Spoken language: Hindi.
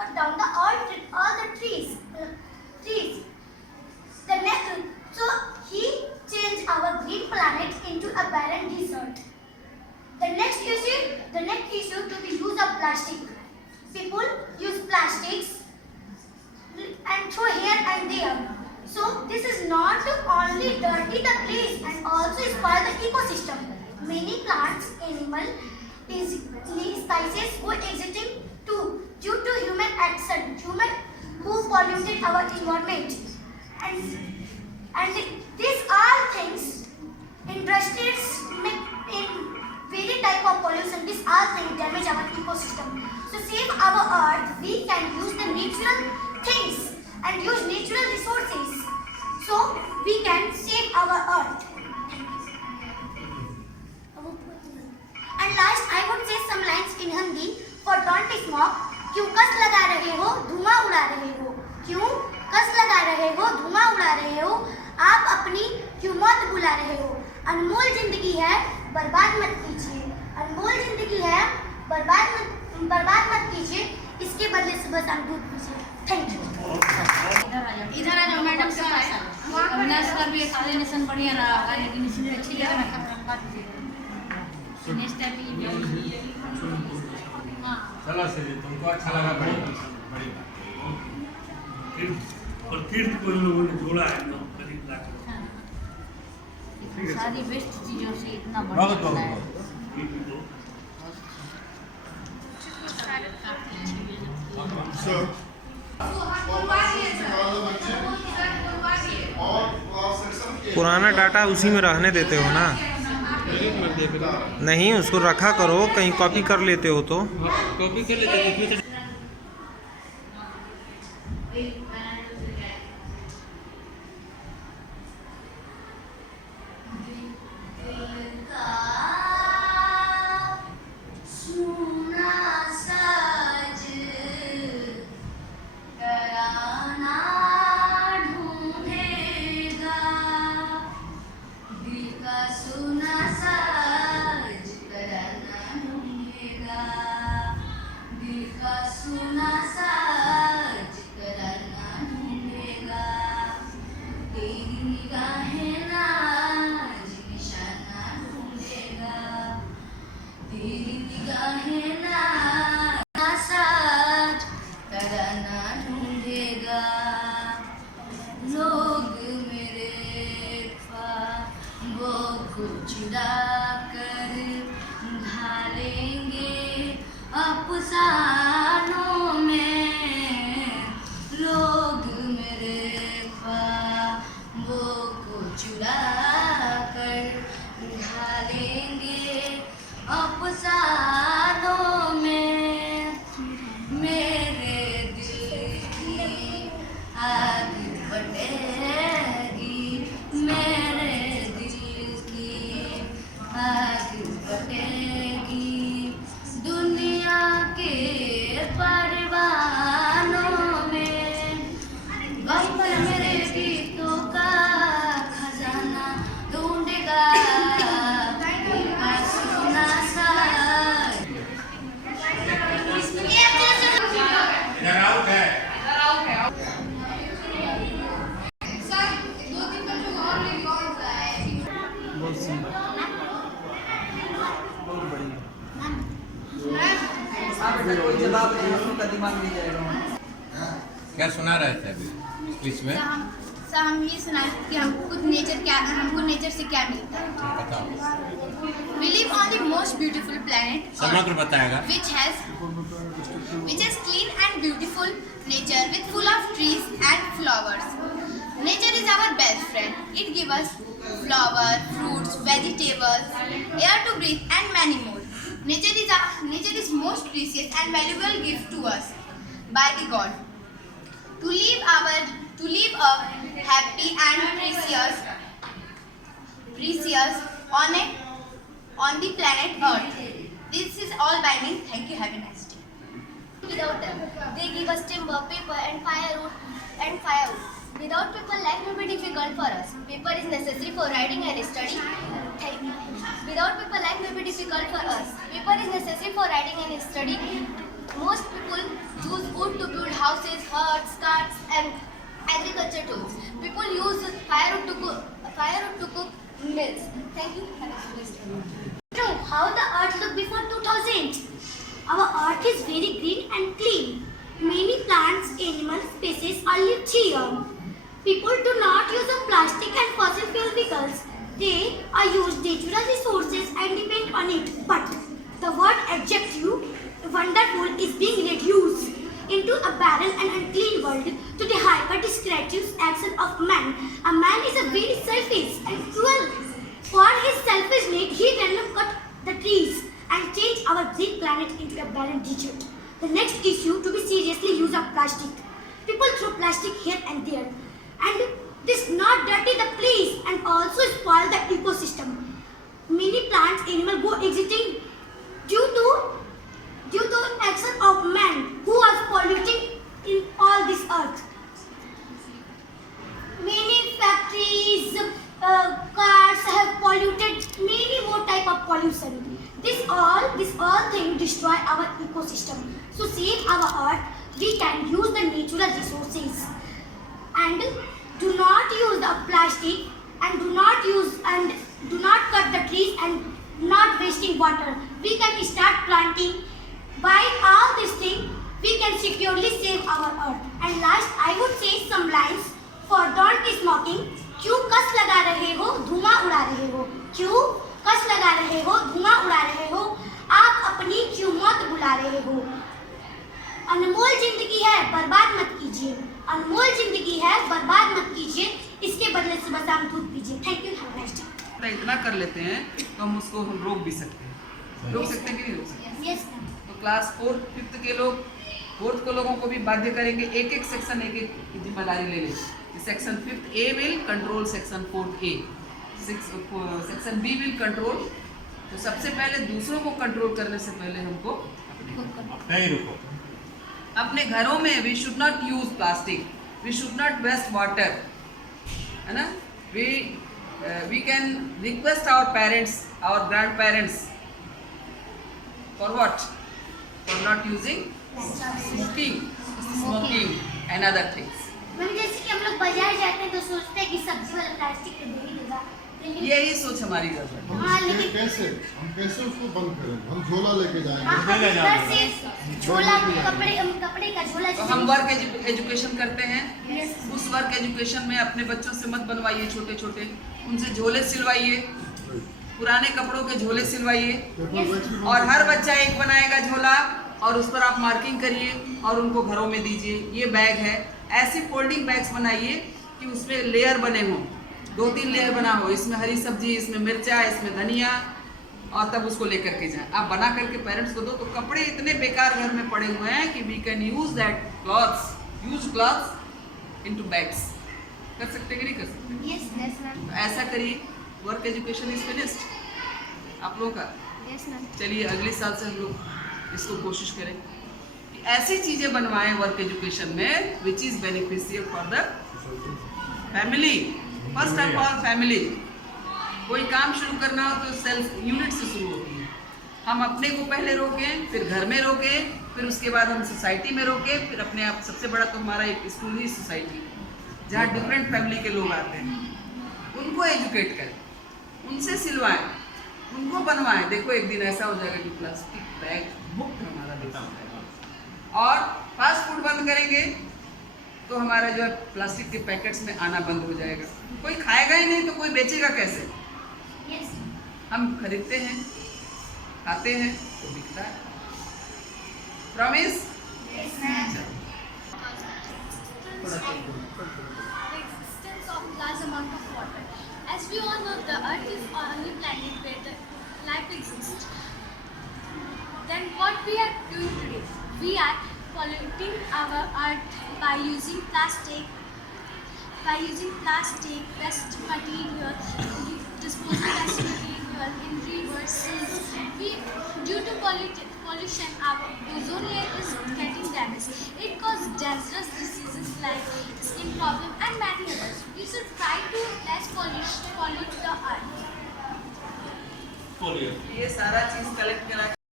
cut down all the trees. So he changed our green planet into a barren desert. The next issue to the use of plastic. People use plastics and throw here and there. So this is not only dirty the place and also spoil the ecosystem. Many plants, animals, species go extinct too due to human action. Human who polluted our environment. And these all things, industries make in very type of pollution. These all things damage our ecosystem. To save our earth, we can use the natural things and use natural resources. So we can save our earth. And last, I would say some lines in Hindi for don't smoke. क्यों कस लगा रहे हो, धुआं उड़ा रहे हो? क्यों कस लगा रहे हो, धुआं उड़ा रहे हो? आप अपनी क्यों मौत बुला रहे हो? अनमोल जिंदगी है, बर्बाद मत कीजिए. अनमोल जिंदगी है, बर्बाद मत कीजिए. इसके बदले से बस हम दूध पीजिए. Thank you. इधर आ जाओ मैडम के पास. अविनाश का भी एक्सप्लेनेशन बढ़िया रहा होगा, लेकिन इसने अच्छी लगा. नेक्स्ट टाइम चलो सही, तुमको अच्छा लगा, बड़ी बात. और तीर्थ को इन लोगों ने जोड़ा है ना, करीब लाख. सारी बेस्ट चीजों से इतना बहुत बढ़िया है. पुराना डाटा उसी में रहने देते हो ना? नहीं, उसको रखा करो, कहीं कॉपी कर लेते हो तो. कॉपी कर लेते हो. चुरा कर ढालेंगे अफसानों में. लोग मेरे ख्वाबों को चुरा कर ढालेंगे अफसानों में. मेरे दिल की आग बटेगी, मेरे आग बटेगी. दुनिया के परवानों में वहीं पर मेरे गीतों का खजाना ढूंढेगा. सोना सा कोई जवाब का दिमाग नहीं जाएगा. क्या सुना रहे थे अभी इंग्लिश में? हम ये सुना कि हमको नेचर से क्या मिलता है. बताओ. We live on the most beautiful planet समग्र बताएगा. which has clean and beautiful nature with full of trees and flowers. Nature is our best friend. It gives us flower, fruits, vegetables, air to breathe and many more. Nature is most precious and valuable gift to us by the God. To live a happy and precious on the planet Earth. This is all by me. Thank you. Have a nice day. Without them, they give us timber, paper, and firewood. Without paper, life will be difficult for us. Paper is necessary for writing and study. Without paper, life will be difficult for us. Paper is necessary for writing and study. Most people use wood to Thank you. Have a nice day. Know how the earth looked before 2000. Our earth is very green and clean. Many plants, animal species are lived here. People do not use of plastic and fossil fuel vehicles. They are used natural resources and depend on it. But the word adjective, wonderful, is being reduced into a barren and unclean world to the hyper-descriptive action of man. A man is a very selfish and cruel. For his selfish need, he random cut the trees and change our green planet into a barren desert. The next issue to be seriously use of plastic. People throw plastic here and there, and this not dirty the place and also spoil the ecosystem. Many plants, animals go exiting due to action of man who are polluting in all this earth. Many factories, cars have polluted many more type of pollution. This all thing destroy our ecosystem. So save our earth, we can use the natural resources and do not use the plastic and do not cut the trees and not wasting water. We can start planting. By all this thing, we can securely save our earth. And last, I would say some lines for don't smoking. क्यों कस लगा रहे हो, धुआं उड़ा रहे हो? क्यों कस लगा रहे हो, धुआं उड़ा रहे हो? आप अपनी क्यों मौत बुला रहे हो? अनमोल जिंदगी है, बर्बाद मत कीजिए. अनमोल जिंदगी है, बर्बाद मत कीजिए. इसके बदले सुबह शाम दूध पीजिए. Thank you. Have a nice day. इतना कर लेते हैं तो हम उसको रोक भी सकते हैं. रोक सकते हैं कि नहीं रोक सकते? Yes ma'am. तो क्लास 4th 5th के लोग 4th को लोगों को भी बाध्य करेंगे, एक एक सेक्शन एक एक जिम्मेदारी ले लें. Section 5th A will control section 4th A. Section B will control. तो सबसे पहले दूसरों को कंट्रोल करने से पहले हमको नहीं रुको. अपने घरों में we should not use plastic, we should not waste water, है ना. We can request our parents, our grandparents for what? For not using smoking and other things. Ma'am जैसे कि हम लोग बाजार जाते हैं तो सोचते हैं कि सब्जी वाला प्लास्टिक के दे देगा. यही सोच हमारी गलत है. हाँ, लेकिन हम कैसे उसको बंद करें? हम झोला लेके जाएंगे. हाँ, घर से झोला कपड़े का झोला. तो हम वर्क एजुकेशन करते हैं. उस वर्क एजुकेशन में अपने बच्चों से मत बनवाइए छोटे छोटे, उनसे झोले सिलवाइए, पुराने कपड़ों के झोले सिलवाइए. और हर बच्चा एक बनाएगा झोला और उस पर आप मार्किंग करिए और उनको घरों में दीजिए. ये बैग है, ऐसी फोल्डिंग बैग्स बनाइए कि उसमें लेयर बने हों, 2-3 लेयर बना हो. इसमें हरी सब्जी, इसमें मिर्चा, इसमें धनिया, और तब उसको लेकर के जाएं. आप बना करके पेरेंट्स को दो. तो कपड़े इतने बेकार घर में पड़े हुए हैं कि we can use that clothes into bags. कर सकते कि नहीं कर सकते? Yes, yes, ma'am. तो ऐसा करिए. वर्क एजुकेशन इज फिनिश्ड आप लोगों का. Yes, ma'am. चलिए अगले साल से हम लोग इसको कोशिश करें कि ऐसी चीज़ें बनवाएं वर्क एजुकेशन में which is beneficial for the family. First of all family. कोई काम शुरू करना हो तो सेल्फ यूनिट से शुरू होती है. हम अपने को पहले रोकें, फिर घर में रोकें, फिर उसके बाद हम सोसाइटी में रोकें, फिर अपने आप. सबसे बड़ा तो हमारा एक स्कूल ही सोसाइटी जहाँ डिफरेंट फैमिली के लोग आते हैं. उनको एजुकेट करें, उनसे सिलवाएं, उनको बनवाएं. देखो एक दिन ऐसा हो जाएगा कि प्लास्टिक बैग मुक्त हमारा देश है. और फास्ट फूड बंद करेंगे तो हमारा जो है प्लास्टिक के पैकेट्स में आना बंद हो जाएगा. कोई खाएगा ही नहीं तो कोई बेचेगा कैसे? यस. हम खरीदते हैं, खाते हैं तो बिकता है. Promise? The existence of large amount of water. As we all know, the Earth is the only planet where the life exists. Then what we are doing today? We are polluting our Earth by using plastic, waste material, disposable waste material in rivers, seas. Due to pollution, our ozone layer is getting damaged. It causes dangerous diseases like skin problem and many others. We should try to less pollute the earth. ये सारा चीज़ कलेक्ट करा